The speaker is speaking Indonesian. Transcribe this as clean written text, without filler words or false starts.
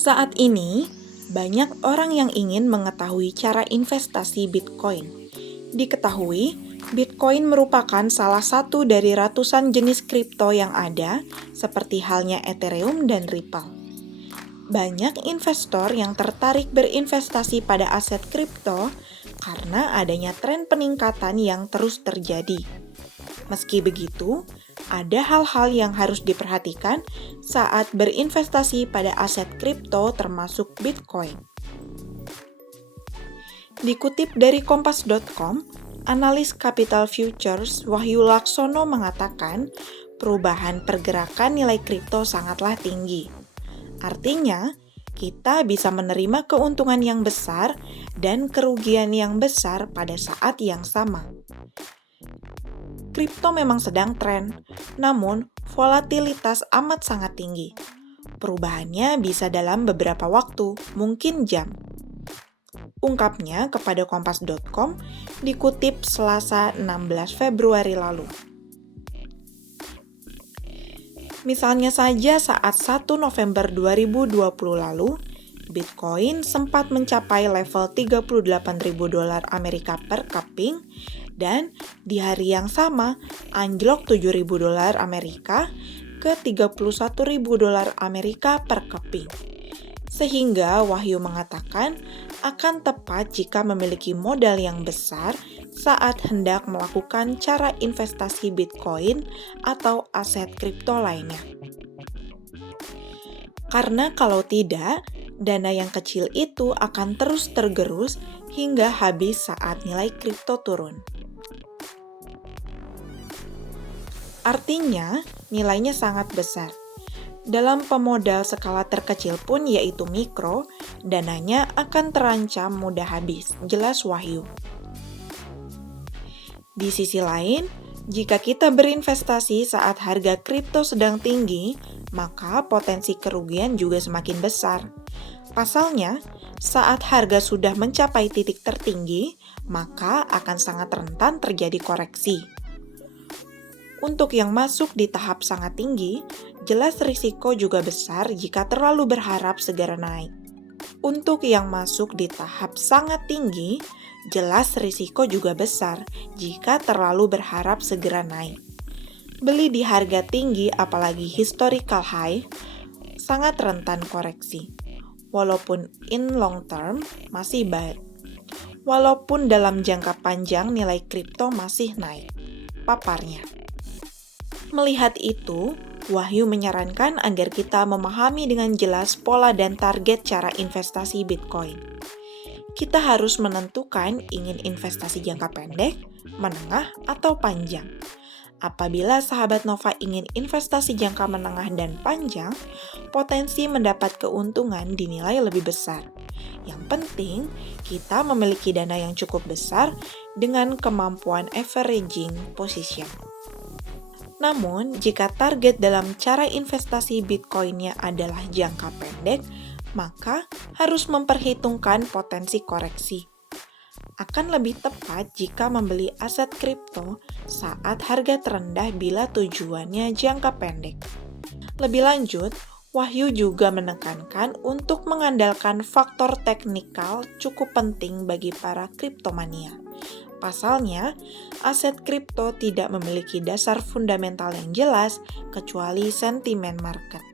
Saat ini, banyak orang yang ingin mengetahui cara investasi Bitcoin. Diketahui, Bitcoin merupakan salah satu dari ratusan jenis kripto yang ada, seperti halnya Ethereum dan Ripple. Banyak investor yang tertarik berinvestasi pada aset kripto karena adanya tren peningkatan yang terus terjadi. Meski begitu, ada hal-hal yang harus diperhatikan saat berinvestasi pada aset kripto termasuk Bitcoin. Dikutip dari kompas.com, analis Capital Futures Wahyu Laksono mengatakan perubahan pergerakan nilai kripto sangatlah tinggi. Artinya, kita bisa menerima keuntungan yang besar dan kerugian yang besar pada saat yang sama. Kripto memang sedang tren, namun volatilitas amat sangat tinggi. Perubahannya bisa dalam beberapa waktu, mungkin jam. Ungkapnya kepada kompas.com dikutip Selasa 16 Februari lalu. Misalnya saja saat 1 November 2020 lalu, Bitcoin sempat mencapai level $38.000 Amerika per keping dan di hari yang sama anjlok $7.000 Amerika ke $31.000 Amerika per keping. Sehingga Wahyu mengatakan akan tepat jika memiliki modal yang besar saat hendak melakukan cara investasi Bitcoin atau aset kripto lainnya. Karena kalau tidak, dana yang kecil itu akan terus tergerus hingga habis saat nilai kripto turun. Artinya, nilainya sangat besar. Dalam pemodal skala terkecil pun yaitu mikro, dananya akan terancam mudah habis, jelas Wahyu. Di sisi lain, jika kita berinvestasi saat harga kripto sedang tinggi, maka potensi kerugian juga semakin besar. Pasalnya, saat harga sudah mencapai titik tertinggi, maka akan sangat rentan terjadi koreksi. Untuk yang masuk di tahap sangat tinggi, jelas risiko juga besar jika terlalu berharap segera naik. Untuk yang masuk di tahap sangat tinggi, jelas risiko juga besar jika terlalu berharap segera naik. Beli di harga tinggi apalagi historical high, sangat rentan koreksi. Walaupun in long term masih baik. Walaupun dalam jangka panjang nilai kripto masih naik. Paparnya. Melihat itu, Wahyu menyarankan agar kita memahami dengan jelas pola dan target cara investasi Bitcoin. Kita harus menentukan ingin investasi jangka pendek, menengah, atau panjang. Apabila sahabat Nova ingin investasi jangka menengah dan panjang, potensi mendapat keuntungan dinilai lebih besar. Yang penting, kita memiliki dana yang cukup besar dengan kemampuan averaging position. Namun, jika target dalam cara investasi Bitcoin-nya adalah jangka pendek, maka harus memperhitungkan potensi koreksi. Akan lebih tepat jika membeli aset kripto saat harga terendah bila tujuannya jangka pendek. Lebih lanjut, Wahyu juga menekankan untuk mengandalkan faktor teknikal cukup penting bagi para kriptomania. Pasalnya, aset kripto tidak memiliki dasar fundamental yang jelas kecuali sentimen market.